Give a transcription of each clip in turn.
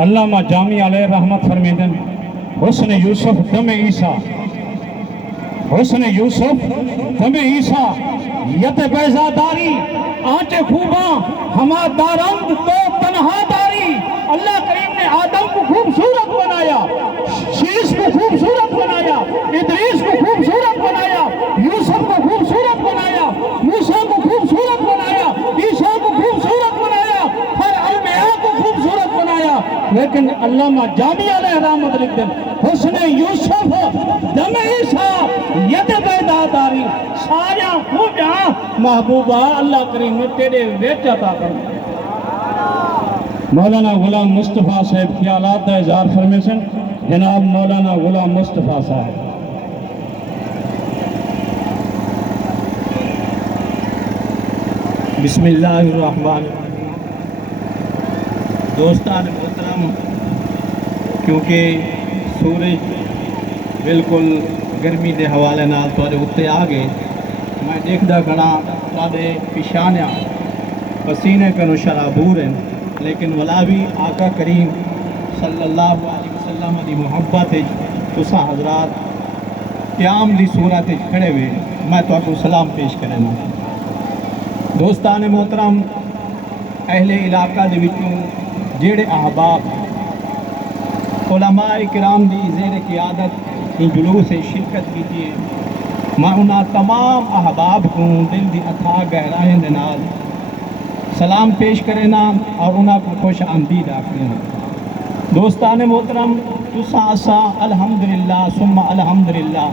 علامہ جامی علیہ رحمت فرمیدن حسن یوسف دم عیسیٰ، حسن یوسف دم عیسیٰ، یت بیزاداری آنچ خوباں ہما دارند تو تنہا داری۔ اللہ کریم نے آدم کو خوبصورت بنایا، شیش کو خوبصورت بنایا، ادریس کو خوبصورت بنایا، یوسف کو خوبصورت بنایا، موسیٰ کو خوبصورت بنایا، عیسیٰ کو خوبصورت بنایا، ہر انبیاء کو خوبصورت بنایا۔ لیکن علامہ جامی علیہ رحمت لکھتے ہیں حسن یوسف دم عیسیٰ ید بیداداری، سارا خوبیاں محبوبہ اللہ کریم نے تیرے ویچ عطا کر۔ مولانا غلام مصطفیٰ صاحب خیالات دا اظہار فرمیشن جناب مولانا غلام مصطفیٰ صاحب۔ بسم اللہ الرحمن الرحیم۔ دوستان محترم، کیونکہ سورج بالکل گرمی دے حوالے نال تواڈے اُتے آ گئے، میں دیکھدا کھڑا تواڈے پیشانیاں پسینے کنو شرابور ہیں، لیکن ولا بھی آقا کریم صلی اللہ علیہ وسلم دی محبت تساں حضرات قیام دی صورت کھڑے ہوئے، میں تو کو سلام پیش کرنا۔ دوستان محترم، اہل علاقہ دے وچوں جڑے احباب علماء کرام دی زیر قیادت ان جلوس سے شرکت کی ہے، میں انہاں تمام احباب کو دل دی اتھاہ گہرائیں دے نال سلام پیش کرنا اور انہاں کو خوش آمدید آکھنا۔ دوستان محترم، تساں اساں الحمدللہ ثم الحمدللہ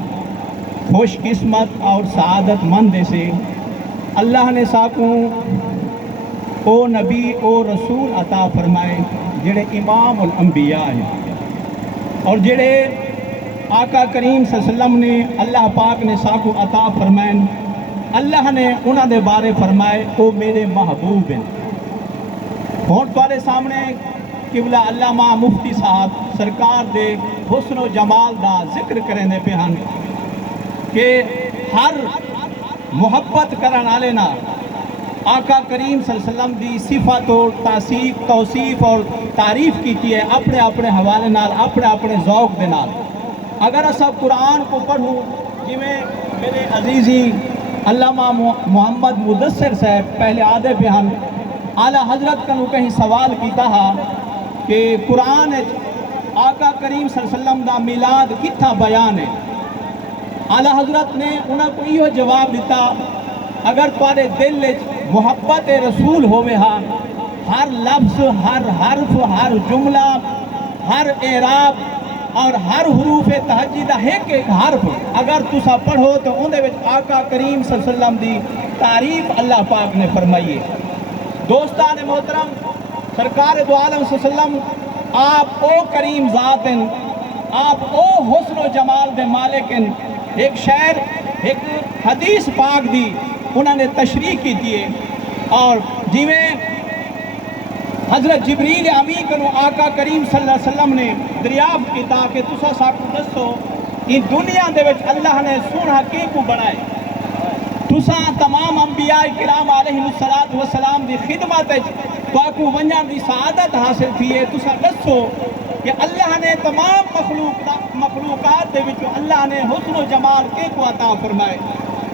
خوش قسمت اور سعادت مند سے اللہ نے ساکوں او نبی او رسول عطا فرمائے جڑے امام الانبیاء ہیں، اور جڑے آقا کریم صلی اللہ علیہ وسلم نے اللہ پاک نے ساکو عطا فرمائے، اللہ نے انہاں دے بارے فرمائے او میرے محبوب ہیں۔ ہون تارے سامنے قبلہ علامہ مفتی صاحب سرکار دے حسن و جمال دا ذکر کریں دے پہ ہن کہ ہر محبت کرن والے نا آقا کریم صلی اللہ علیہ وسلم دی صفت اور توصیف اور تعریف کی ہے اپنے اپنے حوالے نال، اپنے اپنے ذوق دے نال۔ اگر اسا قرآن کو پڑھوں جی میں میرے عزیزی علامہ محمد مدثر صاحب پہلے آدھے پہ ہن اعلیٰ حضرت کنو کہیں سوال کیتا ہا کہ قرآن آقا کریم صلی اللہ علیہ وسلم دا میلاد کتھا بیان ہے۔ اعلیٰ حضرت نے انہاں کو یہ جواب دیتا، اگر تمہارے دل محبت رسول ہوئے ہاں، ہر لفظ، ہر حرف، ہر جملہ، ہر اعراب اور ہر حروف تہجی دا ایک ایک حرف اگر تسا پڑھو تو اندے وچ آقا کریم صلی اللہ علیہ وسلم دی تعریف اللہ پاک نے فرمائی ہے۔ دوستان محترم، سرکار دو عالم صلی اللہ علیہ وسلم آپ او کریم ذات ہیں، آپ او حسن و جمال دے مالک ہیں۔ ایک شعر، ایک حدیث پاک دی انہوں نے تشریح کی دیئے، اور جی میں حضرت جبریل امین کنو آقا کریم صلی اللہ علیہ وسلم نے دریافت کیتا کہ تسا ساکو دسو ان دنیا دے وچ اللہ نے سونا کی کو بنائے، تسا تمام انبیاء کرام علیہ السلام دی خدمت تو آکو ونجان دی سعادت حاصل تھی ہے، تسا دسو کہ اللہ نے تمام مخلوقات دے وچ اللہ نے حسن و جمال کے کو عطا فرمائے۔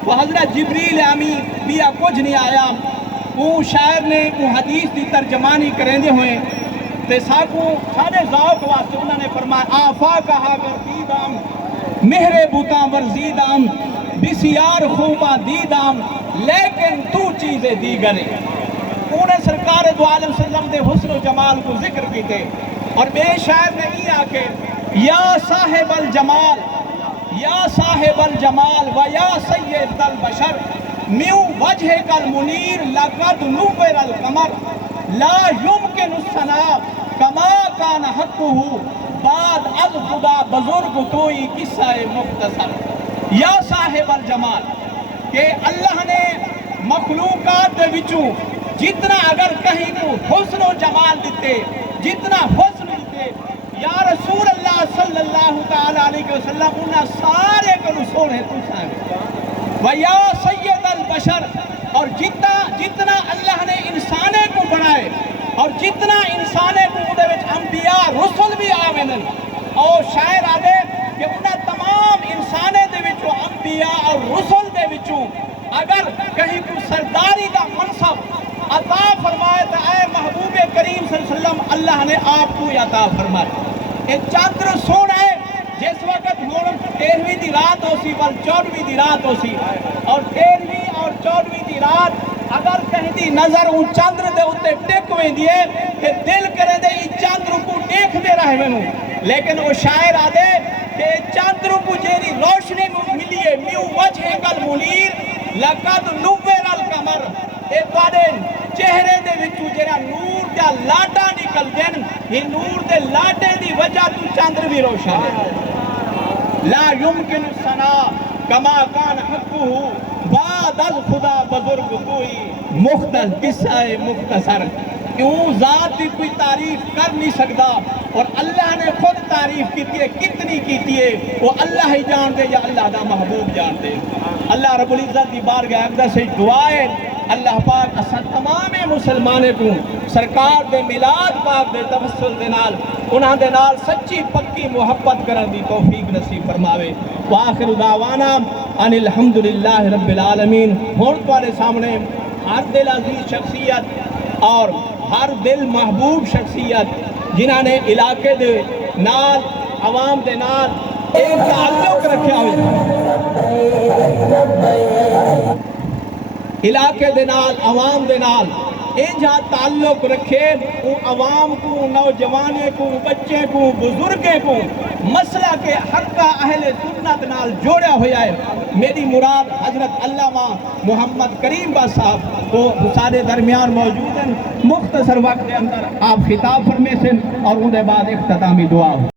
وہ حضرت جبریل امین بیا کچھ نہیں آیا، وہ شاعر نے وہ حدیث دی ترجمانی کریں دے ہوئے تے ساکو سارے ذوق واسطے انہوں نے فرمایا آفا کہا گردیدام مہر بوتاں ورزیدام بسیار خوباں دیدام لیکن تو چیزیں دیگریں۔ انہیں سرکار دو عالم صلی اللہ علیہ وسلم دے حسن و جمال کو ذکر کیتے، اور بے شاعر نے یہ آکے یا صاحب الجمال یا صاحب الجمال و یا سید البشر میو وجہ کل منیر لقد نور القمر لا یمکن الثناء کما کان حقہ بعد از خدا بزرگ توئی قصہ مختصر۔ یا صاحب الجمال کہ اللہ نے مخلوقات دے وچوں جتنا اگر کہیں کو حسن و جمال دیتے، جتنا حسن دیتے، یا رسول اللہ صلی اللہ تعالیٰ علیہ وسلم انہاں سارے کو سونے تو سارے وَيَا سَيَّدَ الْبَشَرِ، اور جتنا اللہ نے انسانے کو بنائے اور جتنا انسانے کو دے وچ انبیاء رسل بھی آویں اور شاعر آدھے کہ انہاں تمام انسانے دے وچوں انبیاء اور رسل دے وچوں اگر کہیں کو سرداری دا منصب عطا فرمائے تو اے محبوب کریم صلی اللہ علیہ وسلم اللہ نے آپ کو عطا فرمائے. اے چاندر سونا ہے جس وقت ہون 13ویں دی رات ہو سی بل 14ویں دی رات ہو سی اور 13ویں اور 14ویں دی رات اگر کہیں دی نظر ان چاندر دے ہوتے ٹک ہوئے دیئے کہ دل کرے دے ای چاندر کو دیکھ دے رہے میں لیکن وہ شاعر آدھے کہ چاندر کو جیری روشنی ملی ہے میو وجہ کل منیر لقد نوّر القمر اے توڑے چہرے دے وچوں جڑا نور دا لاٹا نکل دین یہ نور دے لاٹے دی وجہ تو چاندر بھی روشن ہے. لا يمكن الثنا کما کان حقه بعد از خدا بزرگ کوئی مختصر کیوں ذات کی کوئی تعریف کر نہیں سکتا اور اللہ نے خود تعریف کی ہے کتنی کی ہے وہ اللہ ہی جانتے یا اللہ دا محبوب جانتے. اللہ رب العزت دی بارگاہ اقدس سے دعائیں اللہ پاک اساں تمام مسلمانے کو سرکار دے میلاد پاک دے تبسل دے نال انہاں دے نال سچی پکی محبت کرن دی توفیق نصیب فرماوے. وآخر دعوانا ان الحمدللہ رب العالمین. ہون تمہارے سامنے ہر دل عزیز شخصیت اور ہر دل محبوب شخصیت جنہاں نے علاقے دے نال عوام دے نال ایک تعلق رکھا ہوئے علاقے دے نال عوام دے نال اے جہاں تعلق رکھے وہ عوام کو نوجوانے کو بچے کو بزرگے کو مسئلہ کے حقہ اہل سنت نال جوڑا ہویا ہے. میری مراد حضرت علامہ محمد کریم با صاحب وہ سارے درمیان موجود ہیں. مختصر وقت کے اندر آپ خطاب فرمے سے اور ان کے بعد اختتامی دعا ہو.